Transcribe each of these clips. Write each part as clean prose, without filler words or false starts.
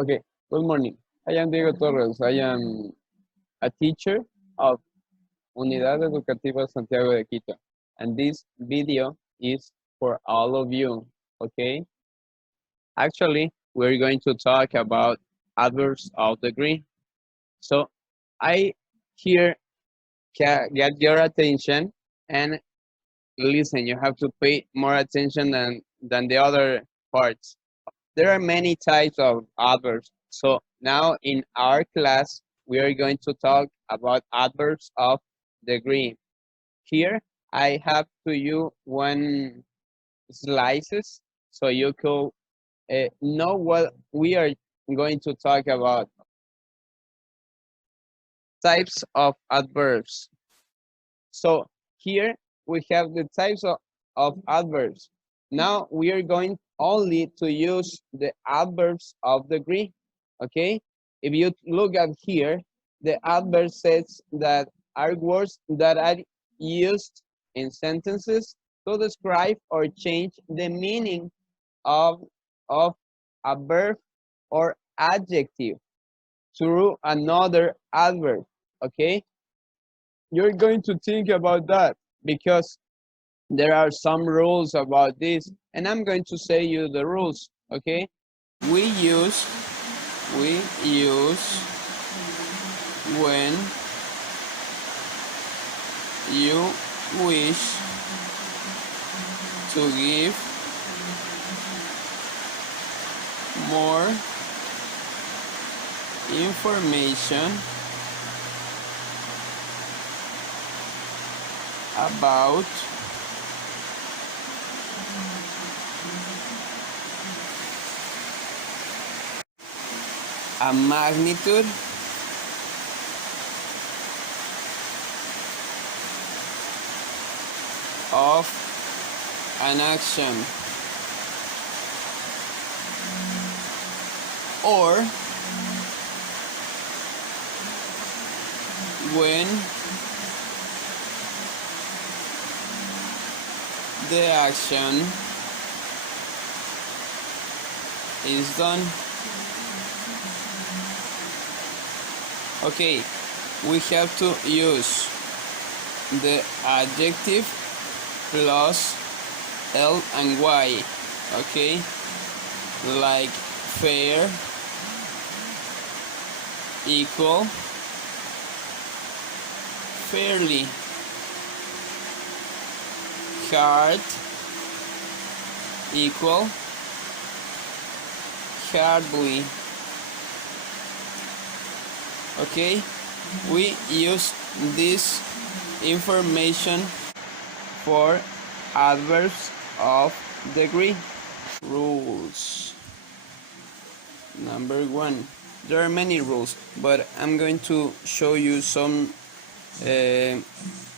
Okay, good morning. I am Diego Torres. I am a teacher of Unidad Educativa Santiago de Quito. And this video is for all of you, okay? Actually, we're going to talk about adverbs of degree. So I here get your attention and listen, you have to pay more attention than the other parts. There are many types of adverbs. So now in our class, we are going to talk about adverbs of degree. Here, I have to you one slices so you could know what we are going to talk about. Types of adverbs. So here we have the types of adverbs. Now we are going only to use the adverbs of degree, okay? If you look at here, the adverb says that are words that are used in sentences to describe or change the meaning of, of a verb or adjective through another adverb, okay? You're going to think about that because there are some rules about this, and I'm going to say you the rules, okay? We use when you wish to give more information about a magnitude of an action or when the action is done. Okay, we have to use the adjective plus L and Y, okay? Like fair, equal, fairly, hard, equal, hardly. Okay, we use this information for adverbs of degree. Rules. Number one. There are many rules, but I'm going to show you some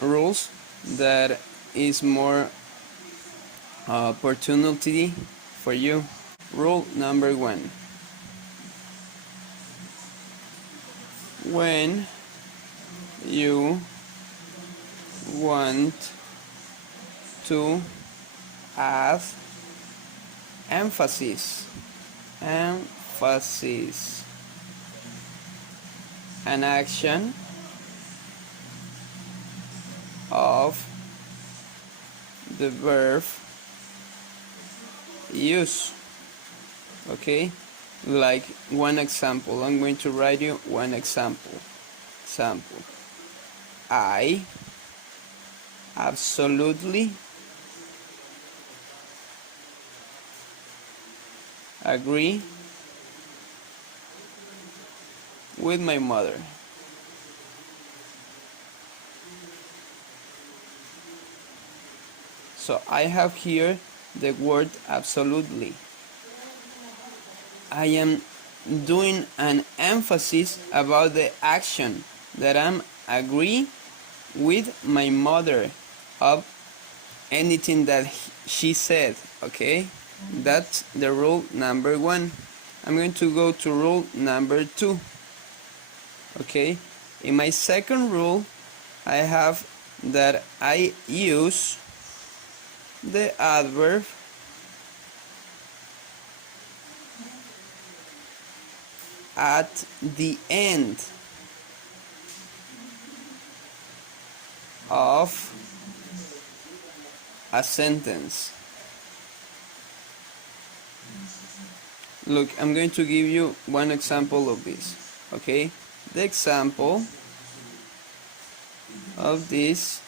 rules that is more opportunity for you. Rule number one. When you want to add emphasis, an action of the verb use, okay? Like one example, I'm going to write you one example. I absolutely agree with my mother. So I have here the word absolutely. I am doing an emphasis about the action that I'm agree with my mother of anything that she said, okay? That's the rule number one. I'm going to go to rule number two, okay? In my second rule, I have that I use the adverb at the end of a sentence. Look, I'm going to give you one example of this. Okay, the example of this,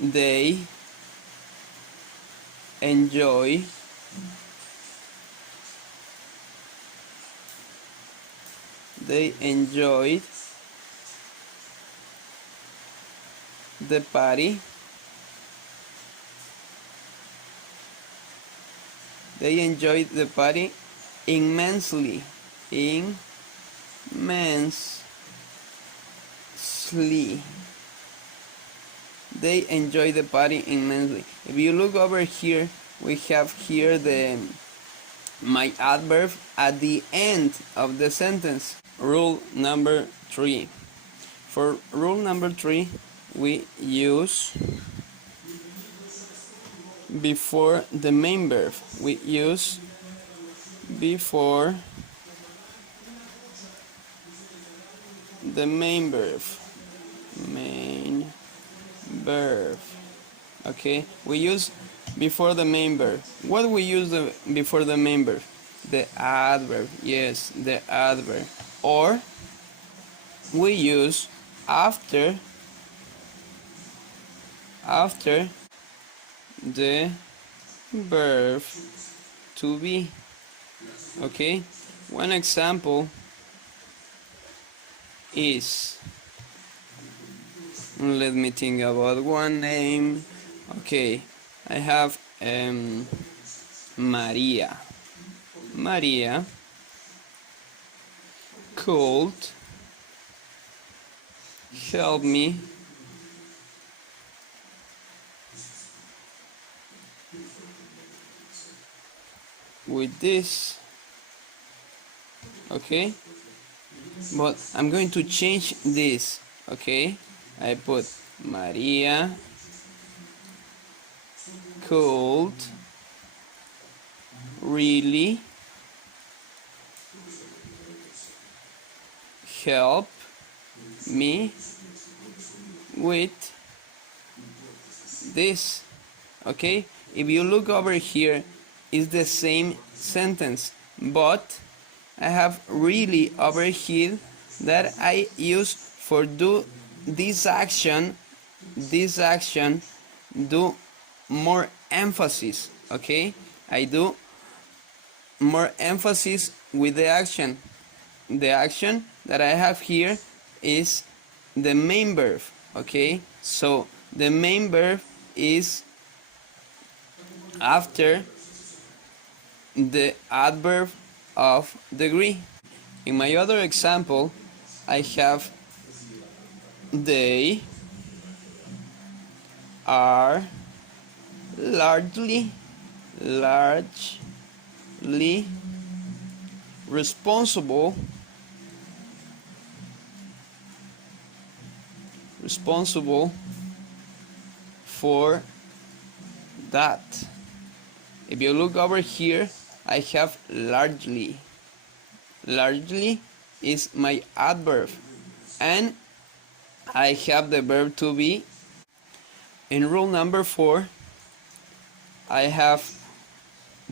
they enjoy enjoyed the party. They enjoyed the party immensely. Immensely. They enjoy the party immensely. If you look over here, we have here my adverb at the end of the sentence. Rule number 3. For rule number 3, we use before the main verb. We use before the main verb. Main verb. Okay, we use before the main verb. What we use before the main verb? The adverb. Yes, the adverb. Or we use after the verb to be. Okay, one example is, let me think about one name. Okay, I have Maria. Maria could help me with this. Okay, but I'm going to change this. Okay, I put Maria could really help me with this. Okay, if you look over here, it's the same sentence, but I have really over here that I use for do this action do more emphasis. Okay, I do more emphasis with the action. The action that I have here is the main verb. Okay, so the main verb is after the adverb of degree. In my other example, I have they are largely responsible for that. If you look over here, I have largely. Largely is my adverb, and I have the verb to be. In rule number 4, I have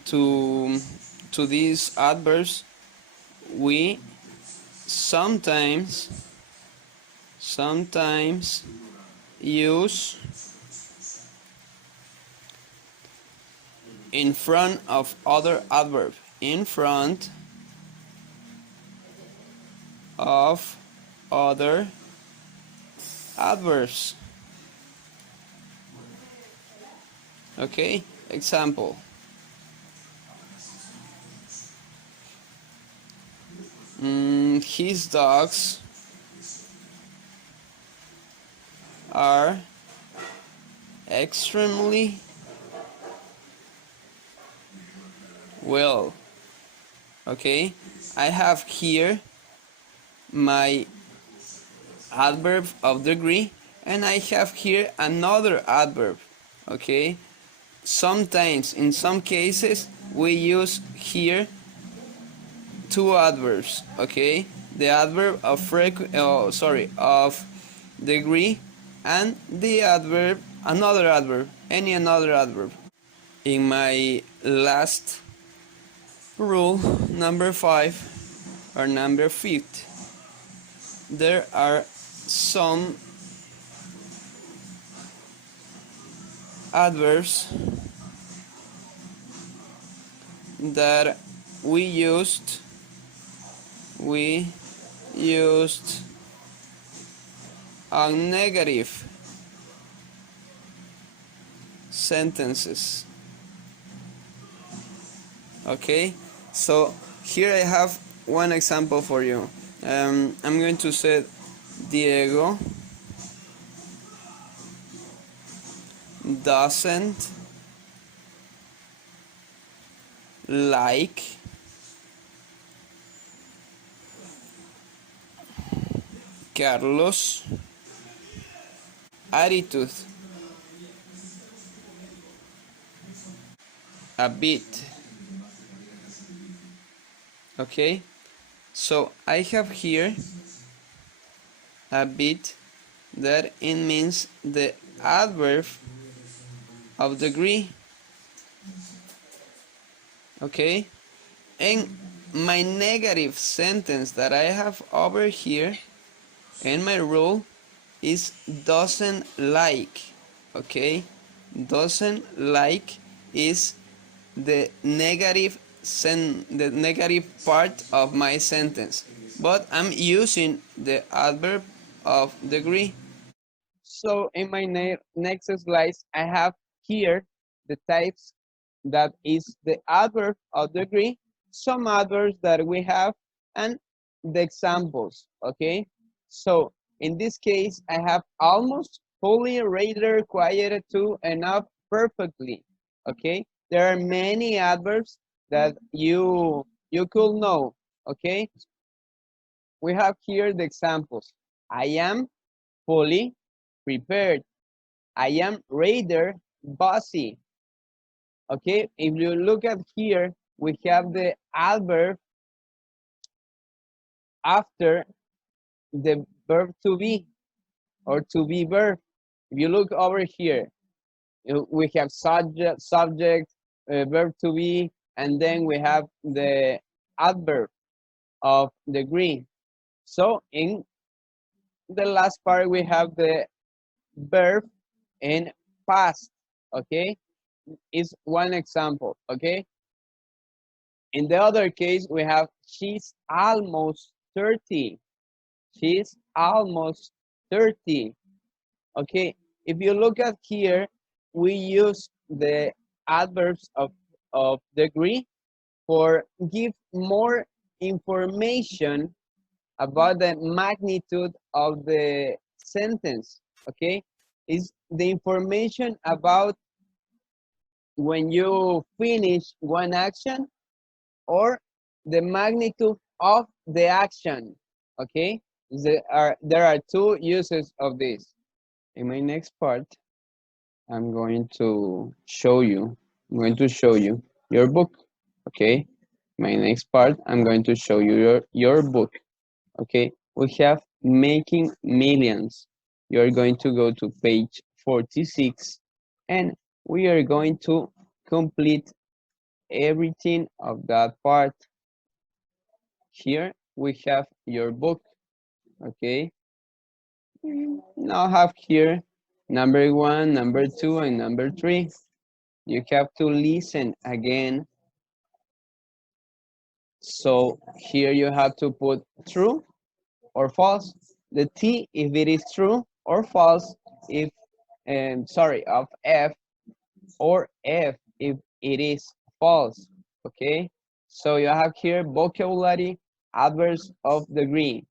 to these adverbs we sometimes use in front of other adverb. In front of other adverbs. Okay, example. His dogs are extremely well. Okay, I have here my adverb of degree, and I have here another adverb. Okay, sometimes, in some cases, we use here two adverbs, okay? The adverb of of degree, and the adverb, another adverb, another adverb. In my last rule, number 5 or number 5, there are some adverbs that we used we used on negative sentences. Okay, so here I have one example for you. I'm going to say Diego doesn't like Carlos' attitude a bit. Okay, so I have here a bit that it means the adverb of degree. Okay, and my negative sentence that I have over here in my rule is doesn't like. Okay, doesn't like is the the negative part of my sentence, but I'm using the adverb of degree. So in my next slide, I have here the types that is the adverb of degree, some adverbs that we have, and the examples, okay? So in this case, I have almost, fully, rather, quiet, to, enough, perfectly, okay? There are many adverbs that you could know, okay? We have here the examples. I am fully prepared. I am rather bossy. Okay, if you look at here, we have the adverb after the verb to be or to be verb. If you look over here, we have subject, verb to be, and then we have the adverb of degree. So in the last part, we have the verb in past. Okay, is one example. Okay, in the other case, we have she's almost 30. She's almost 30. Okay, if you look at here, we use the adverbs of degree for give more information about the magnitude of the sentence. Okay, is the information about when you finish one action or the magnitude of the action. Okay, there are two uses of this. In my next part, I'm going to show you. I'm going to show you your book. Okay, my next part, I'm going to show you your book. Okay, we have making millions. You're going to go to page 46, and we are going to complete everything of that part. Here we have your book. Okay, now have here number 1, number 2, and number 3. You have to listen again. So here you have to put true or false. The T if it is true, or false if sorry, of F, or F if it is false. Okay, so you have here vocabulary, adverbs of degree.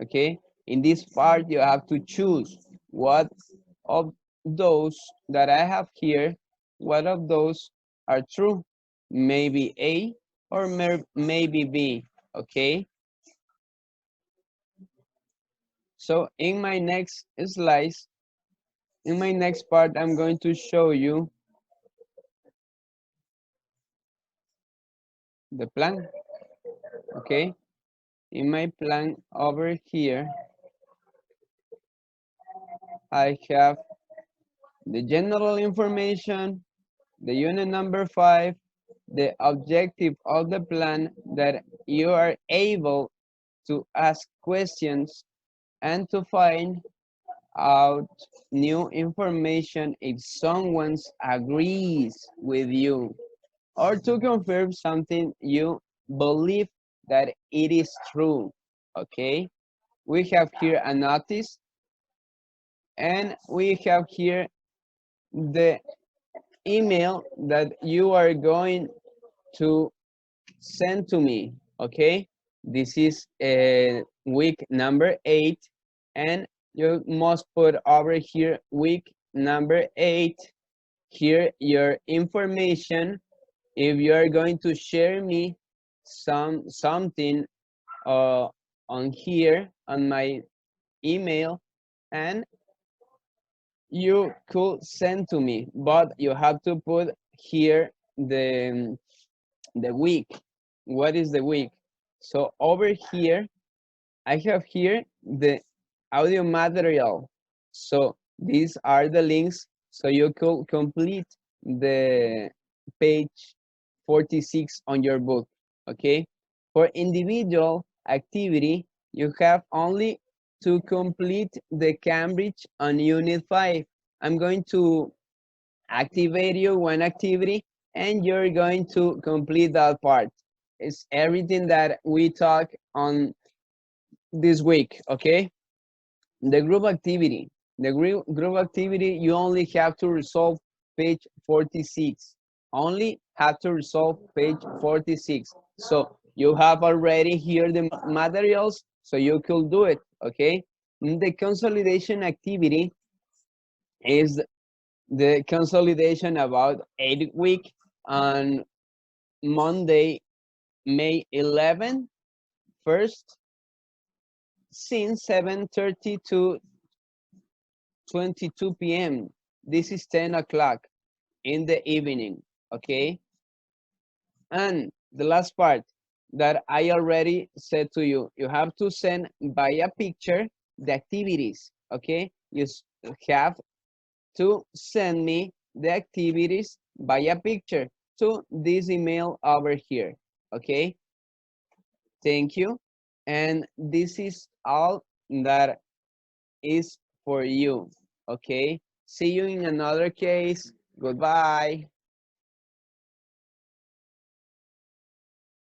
Okay, in this part you have to choose what of those that I have here, what of those are true. Maybe A or maybe B. Okay, so in my next slides, in my next part, I'm going to show you the plan. Okay, in my plan over here, I have the general information, the unit number 5, the objective of the plan, that you are able to ask questions and to find out new information if someone agrees with you, or to confirm something you believe that it is true. Okay, we have here a notice, and we have here the email that you are going to send to me. Okay, this is week number 8, and you must put over here week number 8 here your information. If you are going to share me something on here on my email, and you could send to me, but you have to put here the week. What is the week? So over here, I have here the audio material. So these are the links, so you could complete the page 46 on your book. Okay, for individual activity, you have only to complete the Cambridge on unit 5. I'm going to activate you one activity, and you're going to complete that part. It's everything that we talk on this week. Okay, the group activity. The group activity, you only have to resolve page 46. Only have to resolve page 46. So you have already here the materials, so you could do it. Okay, the consolidation activity is the consolidation about 8 week on Monday, May 11th, first, since 7:30 to 22 p.m. This is 10 o'clock in the evening. Okay, and the last part that I already said to you, you have to send by a picture the activities. Okay, you have to send me the activities by a picture to this email over here. Okay, thank you, and this is all that is for you. Okay, see you in another case. Goodbye.